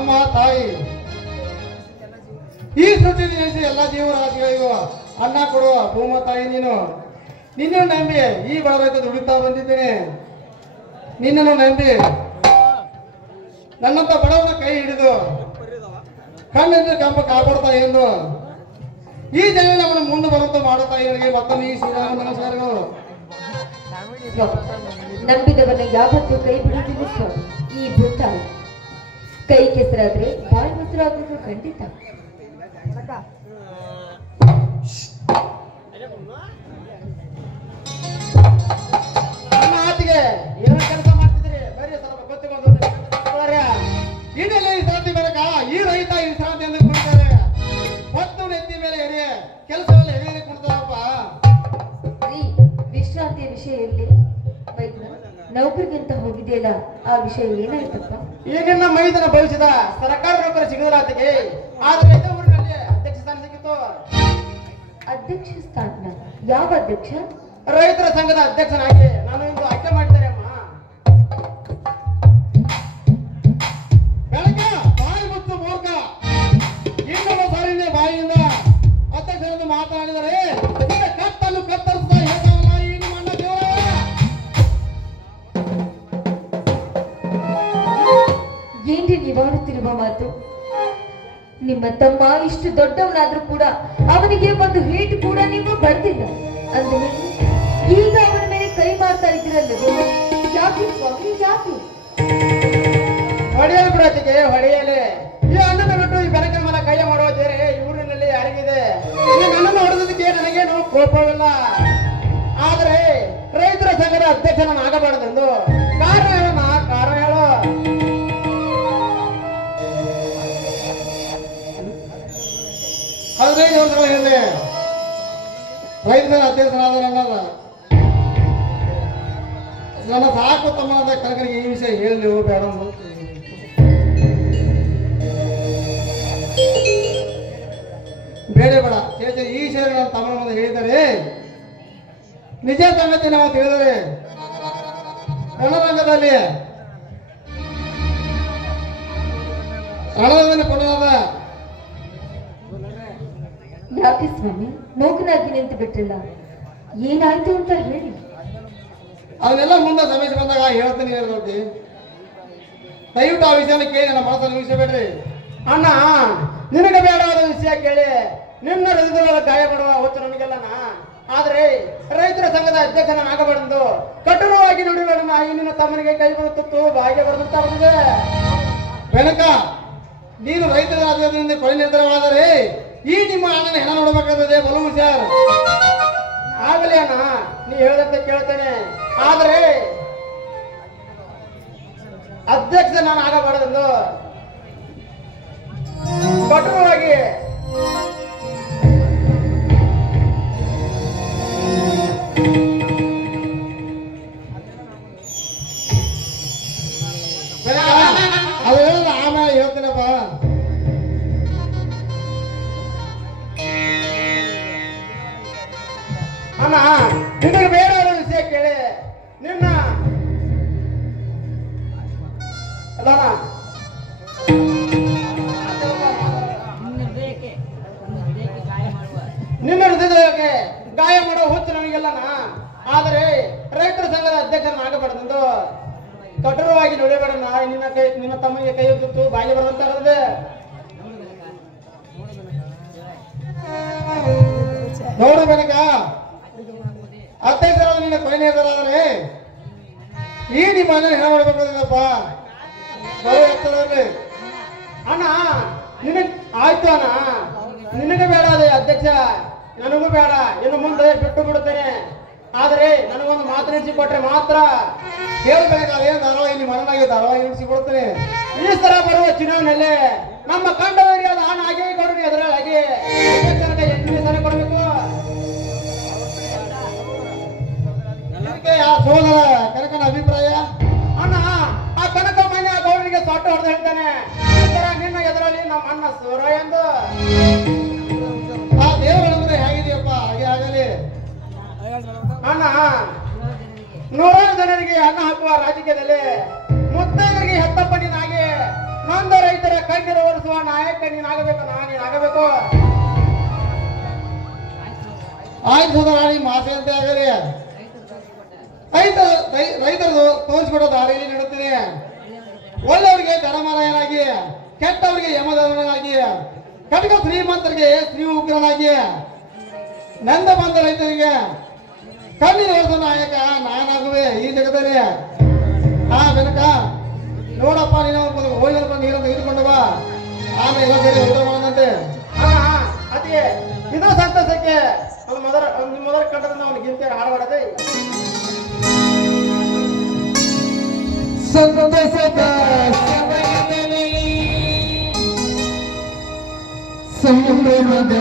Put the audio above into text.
ನಮ್ಮ ತಾಯಿ. ಈ ಸೃಷ್ಟಿ ಜನಿಸಿ ಎಲ್ಲ ಜೀವರಾಶಿಗಳಿಗೂ ಅನ್ನ ಕೊಡುವ ಭೂಮ ತಾಯಿ ನೀನು. ನಿನ್ನನ್ನು ನಂಬಿ ಈ ಬಡವೈತ ದುಡಿತಾ ಬಂದಿದ್ದೇನೆ. ನಿನ್ನನ್ನು ನಂಬಿ ನನ್ನಂತ ಬಡವನ ಕೈ ಹಿಡಿದು ಕಣ್ಣಿಂದ ಕಂಪ ಕಾಪಾಡ್ತಾ ಎಂದು ಈ ಜನ ನಮ್ಮನ್ನು ಮುಂದೆ ಬರುತ್ತ ಮಾಡುತ್ತಾ ಇವರಿಗೆ ಮತ್ತೊಮ್ಮೆ ಈ ಶ್ರೀರಾಮ ನಮಸ್ಕಾರಗಳು. ನಂಬಿದವನ್ನ ಯಾವತ್ತೂ ಕೈ ಬಿಡುತ್ತಿಲ್ಲ ಸ್ವಾಮಿ. ಈ ಭೂತ ಕೈ ಕೆಸರಾದ್ರೆ ಬಾಯಿ ಮೊಸರಾಗೋದು ಖಂಡಿತ. ನಮ್ಮ ಆತಿಗೆ ಏನೋ ಕೆಲಸ ಮಾಡ್ತಿದ್ರಿ ಬರೀ ಸ್ವಲ್ಪ ಗೊತ್ತಿಕೊಂಡು ಇದೆಲ್ಲ ವಿಶ್ರಾಂತಿ ಬರಕ ಈ ರೈತ ವಿಶ್ರಾಂತಿ ಎಂದು ಕುಡಿತಾರೆ. ಮತ್ತು ನೆತ್ತಿ ಮೇಲೆ ಎಡೆ ಕೆಲಸವೆಲ್ಲ ಎಡೆ ಕೊಡ್ತಾರಪ್ಪ. ವಿಶ್ರಾಂತಿಯ ವಿಷಯ ಇರಲಿ, ನೌಕರಿಗಿಂತ ಹೋಗಿದೆಯಲ್ಲ ಆ ವಿಷಯ ಏನಾಯ್ತಪ್ಪ? ಈಗಿನ ಮೈದನ ಭವಿಷ್ಯದ ಸರ್ಕಾರ ನೌಕರಿ ಸಿಗದ ಆತಗೆ. ಆದ್ರೆ ಇದೇ ಊರಿನಲ್ಲಿ ಅಧ್ಯಕ್ಷ ಸ್ಥಾನ ಸಿಕ್ಕಿತ್ತು. ಅಧ್ಯಕ್ಷ ಸ್ಥಾನ? ಯಾವ ಅಧ್ಯಕ್ಷ? ರೈತರ ಸಂಘದ ಅಧ್ಯಕ್ಷನಾಗಿ ನಾನು ಇಂದು ಆಯ್ಕೆ ಮಾಡಿದ್ದಾರೆ ಅಮ್ಮ. ಬೆಳಗ್ಗೆ ಬಾಯಿ ಮುಚ್ಚು ಮೂರ್ಖ, ಇನ್ನೊಬ್ಬ ಸಾರಿನ ಬಾಯಿಯಿಂದ ಅಧ್ಯಕ್ಷರನ್ನು ಮಾತನಾಡಿದರೆ ಕತ್ತನ್ನು ಕತ್ತರಿಸ್ತಾ ಹೇಳ್ತಾವಲ್ಲ ಈ ನಿಮ್ಮ ಅಣ್ಣ ದೇವರ. ಏನ್ರಿ ನೀವಾಡುತ್ತಿರುವ ಮಾತು? ನಿಮ್ಮ ತಮ್ಮ ಇಷ್ಟು ದೊಡ್ಡವನಾದ್ರೂ ಕೂಡ ಅವನಿಗೆ ಒಂದು ಹೇಟ್ ಕೂಡ ನೀವು ಬಡ್ದಿಲ್ಲ ಅಂದ್ರೆ ಈಗ ಅವನ ಮೇಲೆ ಕೈ ಮಾಡ್ತಾ ಇದ್ದೀರಲ್ಲ, ಯಾಕೆ ಸ್ವಾಮಿ ಯಾಕೆ? ಹೊಡೆಯಲು ಬಿಡೋತಿಗೆ ಹೊಡೆಯಲಿ. ಈ ಅಣ್ಣನ ಬಿಟ್ಟು ಈ ಬೆನಕ ಮನ ಕೈ ಮಾಡುವ ಬೇರೆ ಈ ಊರಿನಲ್ಲಿ ಯಾರಿಗಿದೆ? ನನ್ನನ್ನು ಹೊಡೆದಕ್ಕೆ ನನಗೇನು ಕೋಪವಿಲ್ಲ. ಆದ್ರೆ ರೈತರ ಸಂಘದ ಅಧ್ಯಕ್ಷನ ಆಗಬಾರದೆಂದು ಕಾರಣ ಹೇಳೋಣ, ಕಾರಣ ಹೇಳೋ. 15 ವರ್ಷಗಳ ಹಿಂದೆ ರೈತರ ಅಧ್ಯಕ್ಷರಾದ ನನ್ನ ಸಾಕು ತಮ್ಮನಾದ ಕನಕನಿಗೆ ಈ ವಿಷಯ ಹೇಳಲಿ ಬೇಡ. ಬೇಡ ಬೇಡ ಚೇಚ ಈ ವಿಷಯ ನನ್ನ ತಮ್ಮನ ಮುಂದೆ ಹೇಳಿದರೆ ನಿಜ ಸಂಗತಿ ನಾವು ತಿಳಿದರೆ ರಣರಂಗದಲ್ಲಿ ಕೊಡಲಾದ. ಯಾಕೆ ಸ್ವಾಮಿ ಮೂಗನಾಗಿ ನಿಂತು ಬಿಟ್ಟಿಲ್ಲ? ಏನಾಯ್ತು ಅಂತ ಹೇಳಿ. ಅದನ್ನೆಲ್ಲ ಮುಂದೆ ಸಮಸ್ಯೆ ಬಂದಾಗ ಹೇಳ್ತೀನಿ ಹೇಳ್ತಿ. ದಯವಿಟ್ಟು ಆ ವಿಷಯನ ಕೇಳಿ ನನ್ನ ಮನಸ್ಸನ್ನು ನಿಲ್ಲಿಸಬೇಡ್ರಿ. ಅಣ್ಣ ನಿನಗೆ ಬೇಡವಾದ ವಿಷಯ ಕೇಳಿ ನಿನ್ನ ಹೃದಯದೊಳಗೆ ಗಾಯ ಮಾಡುವ ಹೊತ್ತು ನಮಗೆಲ್ಲನ. ಆದ್ರೆ ರೈತರ ಸಂಘದ ಅಧ್ಯಕ್ಷನಾಗಬಾರದು ಕಠೋರವಾಗಿ ನುಡಿಬೇಡ. ಈ ನಿನ್ನ ತಮ್ಮನಿಗೆ ಕೈ ಬರುತ್ತಿತ್ತು ಬಾಯಿಗೆ ಬರುತ್ತಾ ಬಂದಿದೆ. ಬೆನಕ ನೀನು ರೈತರ ಅಧ್ಯಕ್ಷದಿಂದ ಕೊಳೆ ನಿರ್ಧಾರವಾದರೆ ಈ ನಿಮ್ಮ ಅಣ್ಣನ ಹೆಣ ನೋಡಬೇಕಾಗ್ತದೆ. ಬಲು ಹುಷಾರ್ ಆಗಲಿ ಅಣ್ಣ, ನೀ ಹೇಳದಂತೆ ಕೇಳ್ತೇನೆ. ಆದ್ರೆ ಅಧ್ಯಕ್ಷ ನಾನು ಆಗಬಾರದೆಂದು ಕಠೋರವಾಗಿ ಅದು ಹೇಳಿದ ಆಮೇಲೆ ಹೇಳ್ತೇನಪ್ಪ. ಅಣ್ಣ ನಿನಗೆ ಬೇರೆ ವಿಷಯ ಕೇಳಿ ನಿನ್ನ ನಿನ್ನ ಹೃದಯಕ್ಕೆ ಗಾಯ ಮಾಡೋ ಹುಚ್ಚು ನನಗೆಲ್ಲನ. ಆದರೆ ರೈತರ ಸಂಘದ ಅಧ್ಯಕ್ಷನಾಗಬಾರದೆಂದು ಕಠೋರವಾಗಿ ನುಡಿಬೇಡ. ನಿನ್ನ ತಮ್ಮನಿಗೆ ಕೈ ತುತ್ತು ಬಾಯಿ ಬರದಂತ ಹೇಳಿದೆ. ನೋಡು ಬೆನಕ, ಅಧ್ಯಕ್ಷರಾದ ನಿನ್ನ ಕೊನೆ ನಿರ್ಧಾರಾದರೆ ಈ ನಿಮ್ಮ ಅಣ್ಣ ಹೆಣ ಮಾಡಬೇಕಪ್ಪ ಬರೋ ಎತ್ತರಲ್ಲಿ. ಅಣ್ಣ ನಿನಗೆ ಆಯ್ತು ಅಣ್ಣ, ನಿನಗೆ ಬೇಡ ಅದೇ ಅಧ್ಯಕ್ಷ, ನನಗೂ ಬೇಡ. ಇನ್ನು ಮುಂದೆ ಬಿಟ್ಟು ಬಿಡುತ್ತೇನೆ. ಆದರೆ ನನಗೊಂದು ಮಾತನಾಡಿಸಿ ಕೊಟ್ರೆ ಮಾತ್ರ ಹೇಳ್ಬೇಕಾದ್ರೆ ಧಾರಾವಾಹಿ ನಿಮ್ಮ ಮನನಾಗಿ ಧಾರಾವಾಹಿ ನಡೆಸಿಕೊಡ್ತೇನೆ. ಈ ಸಲ ಬರುವ ಚುನಾವಣೆಯಲ್ಲಿ ನಮ್ಮ ಕಂಡವರಿಯಾದ ಆ ನಾಗೇಗೌಡರಿಗೆ ಎದುರಾಗಿ ಅಧ್ಯಕ್ಷರಿಗೆ 8ನೇ ಸ್ಥಾನ ಕೊಡಬೇಕು. ಆ ಸೋದರ ಕನಕನ ಅಭಿಪ್ರಾಯ ಅಣ್ಣ. ಆ ಕನಕ ಮನೆ ಆ ಗೌಡರಿಗೆ ಸೊಟ್ಟು ಹೊಡೆದು ಹೇಳ್ತಾನೆ, ನಿನ್ನ ಎದುರಲ್ಲಿ ನಮ್ಮ ಅಣ್ಣ ಸೋರ ಎಂದು. ಆ ದೇವರಂದ್ರೆ ಹೇಗಿದೆಯಪ್ಪ ಹಾಗೆ ಆಗಲಿ ಅಣ್ಣ. 100 ಜನರಿಗೆ ಅನ್ನ ಹಾಕುವ ರಾಜಕೀಯದಲ್ಲಿ ಮುತ್ತೈದರಿಗೆ ಹೆತ್ತಪ್ಪನಿನಾಗಿ ನೊಂದ ರೈತರ ಕಣ್ಣೀರು ಓಡಿಸುವ ನಾಯಕ ನೀನಾಗಬೇಕು, ನೀನಾಗಬೇಕು. ಆಯ್ತು ಸೋದರ, ನಿಮ್ಮ ಆಸೆ ಅಂತ ಆಗಲಿ. ರೈತರು ತೋರಿಸ್ಬಿಡೋ ದಾರಿಯಲ್ಲಿ ನಡೆತೀನಿ. ಒಳ್ಳೆಯವರಿಗೆ ಧರ್ಮರಾಯನಾಗಿ, ಕೆಟ್ಟವರಿಗೆ ಯಮಧರ್ಮನಾಗಿ, ಕಟಕ ಶ್ರೀಮಂತರಿಗೆ ಶ್ರೀ ಉಗ್ರನಾಗಿ, ನಂದ ಬಂದ ರೈತರಿಗೆ ಕಣ್ಣೀರು ಓಡಿಸೋ ನಾಯಕ ನಾನಾಗುವೆ ಈ ಜಗದಲ್ಲಿ. ಬೆನಕ ನೋಡಪ್ಪ, ನೀನು ಹೋಗಿ ನೀರನ್ನು ತೆಗೆದುಕೊಂಡು ಬಾ, ಆಮೇಲೆ ಎಲ್ಲ ಸೇರಿ ಊಟ ಮಾಡೋದಂತೆ. ಅದೇ ಇದು ಸಂತಸಕ್ಕೆ ನಿಮ್ಮ ಮೊದಲ ಕಂಡದಿಂದ ಅವನಿಗೆ ಗಿಂತ ಹಾಡಬಾರದೆ. ಸಂತಸದ ಸಮಯದಲ್ಲಿ ಸಂಭ್ರಮದ